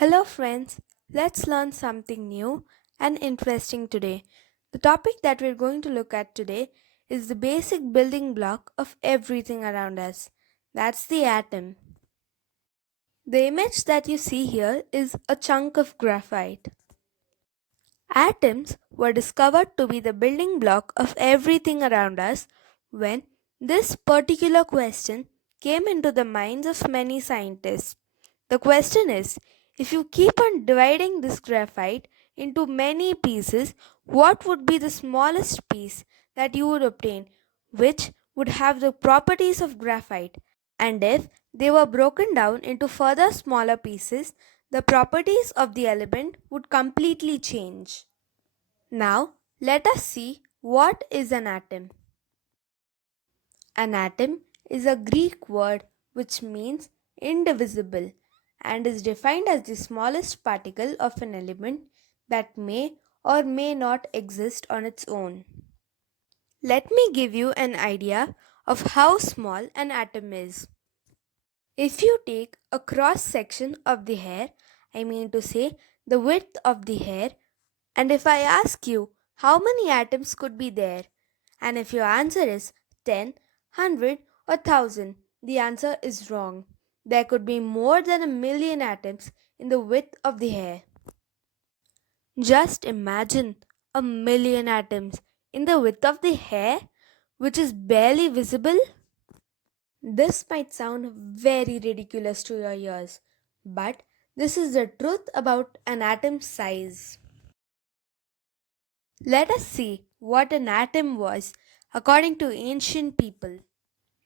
Hello, friends. Let's learn something new and interesting today. The topic that we're going to look at today is the basic building block of everything around us. That's the atom. The image that you see here is a chunk of graphite. Atoms were discovered to be the building block of everything around us when this particular question came into the minds of many scientists. The question is, if you keep on dividing this graphite into many pieces, what would be the smallest piece that you would obtain, which would have the properties of graphite? And if they were broken down into further smaller pieces, the properties of the element would completely change. Now, let us see what is an atom. An atom is a Greek word which means indivisible and is defined as the smallest particle of an element that may or may not exist on its own. Let me give you an idea of how small an atom is. If you take a cross section of the hair, I mean to say the width of the hair, and if I ask you how many atoms could be there, and if your answer is 10, 100, or 1000, the answer is wrong. There could be more than a million atoms in the width of the hair. Just imagine a million atoms in the width of the hair, which is barely visible. This might sound very ridiculous to your ears, but this is the truth about an atom's size. Let us see what an atom was according to ancient people.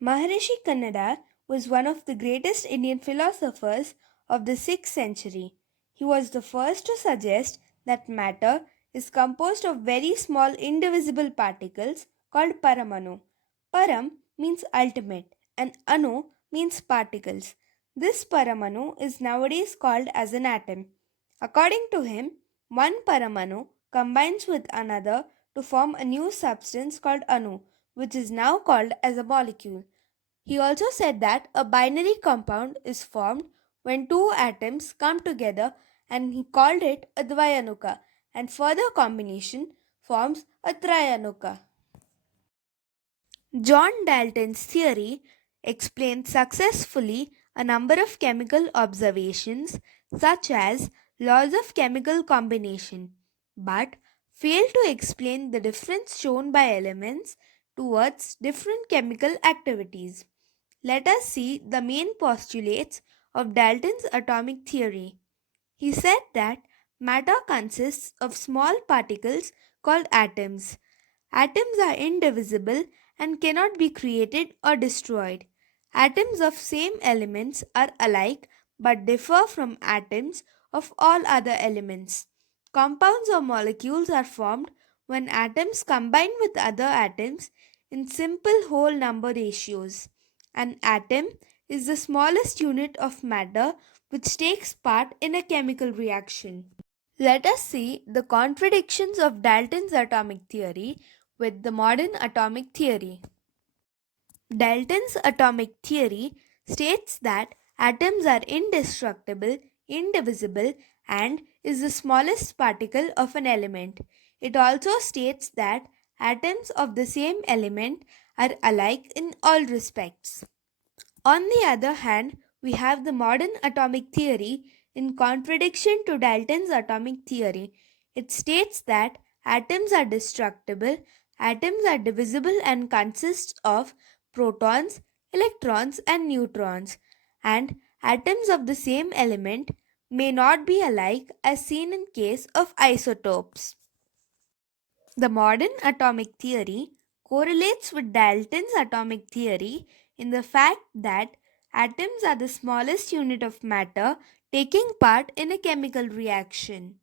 Maharishi Kannada was one of the greatest Indian philosophers of the 6th century. He was the first to suggest that matter is composed of very small indivisible particles called paramanu. Param means ultimate and anu means particles. This paramanu is nowadays called as an atom. According to him, one paramanu combines with another to form a new substance called anu, which is now called as a molecule. He also said that a binary compound is formed when two atoms come together, and he called it a Dvyanuka, and further combination forms a Trianuka. John Dalton's theory explained successfully a number of chemical observations such as laws of chemical combination, but failed to explain the difference shown by elements towards different chemical activities. Let us see the main postulates of Dalton's atomic theory. He said that matter consists of small particles called atoms. Atoms are indivisible and cannot be created or destroyed. Atoms of same elements are alike but differ from atoms of all other elements. Compounds or molecules are formed when atoms combine with other atoms in simple whole number ratios. An atom is the smallest unit of matter which takes part in a chemical reaction. Let us see the contradictions of Dalton's atomic theory with the modern atomic theory. Dalton's atomic theory states that atoms are indestructible, indivisible, and is the smallest particle of an element. It also states that atoms of the same element are alike in all respects. On the other hand, we have the modern atomic theory in contradiction to Dalton's atomic theory. It states that atoms are destructible, atoms are divisible and consist of protons, electrons, and neutrons, and atoms of the same element may not be alike as seen in case of isotopes. The modern atomic theory correlates with Dalton's atomic theory in the fact that atoms are the smallest unit of matter taking part in a chemical reaction.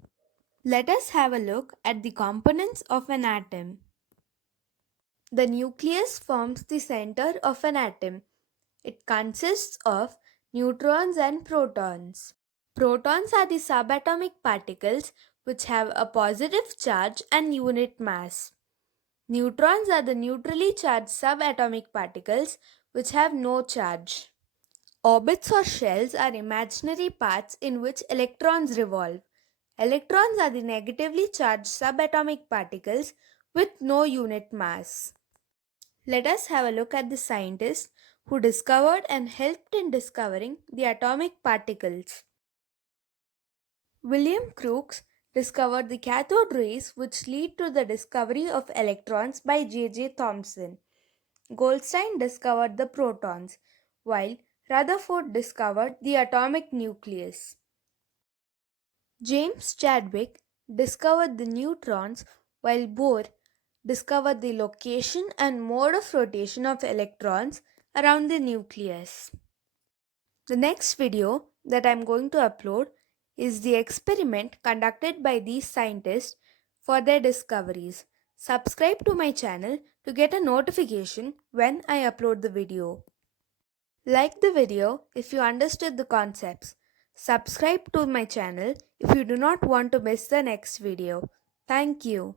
Let us have a look at the components of an atom. The nucleus forms the center of an atom. It consists of neutrons and protons. Protons are the subatomic particles which have a positive charge and unit mass. Neutrons are the neutrally charged subatomic particles which have no charge. Orbits or shells are imaginary paths in which electrons revolve. Electrons are the negatively charged subatomic particles with no unit mass. Let us have a look at the scientists who discovered and helped in discovering the atomic particles. William Crookes discovered the cathode rays which lead to the discovery of electrons by J.J. Thomson. Goldstein discovered the protons, while Rutherford discovered the atomic nucleus. James Chadwick discovered the neutrons, while Bohr discovered the location and mode of rotation of electrons around the nucleus. The next video that I am going to upload is the experiment conducted by these scientists for their discoveries. Subscribe to my channel to get a notification when I upload the video. Like the video if you understood the concepts. Subscribe to my channel if you do not want to miss the next video. Thank you.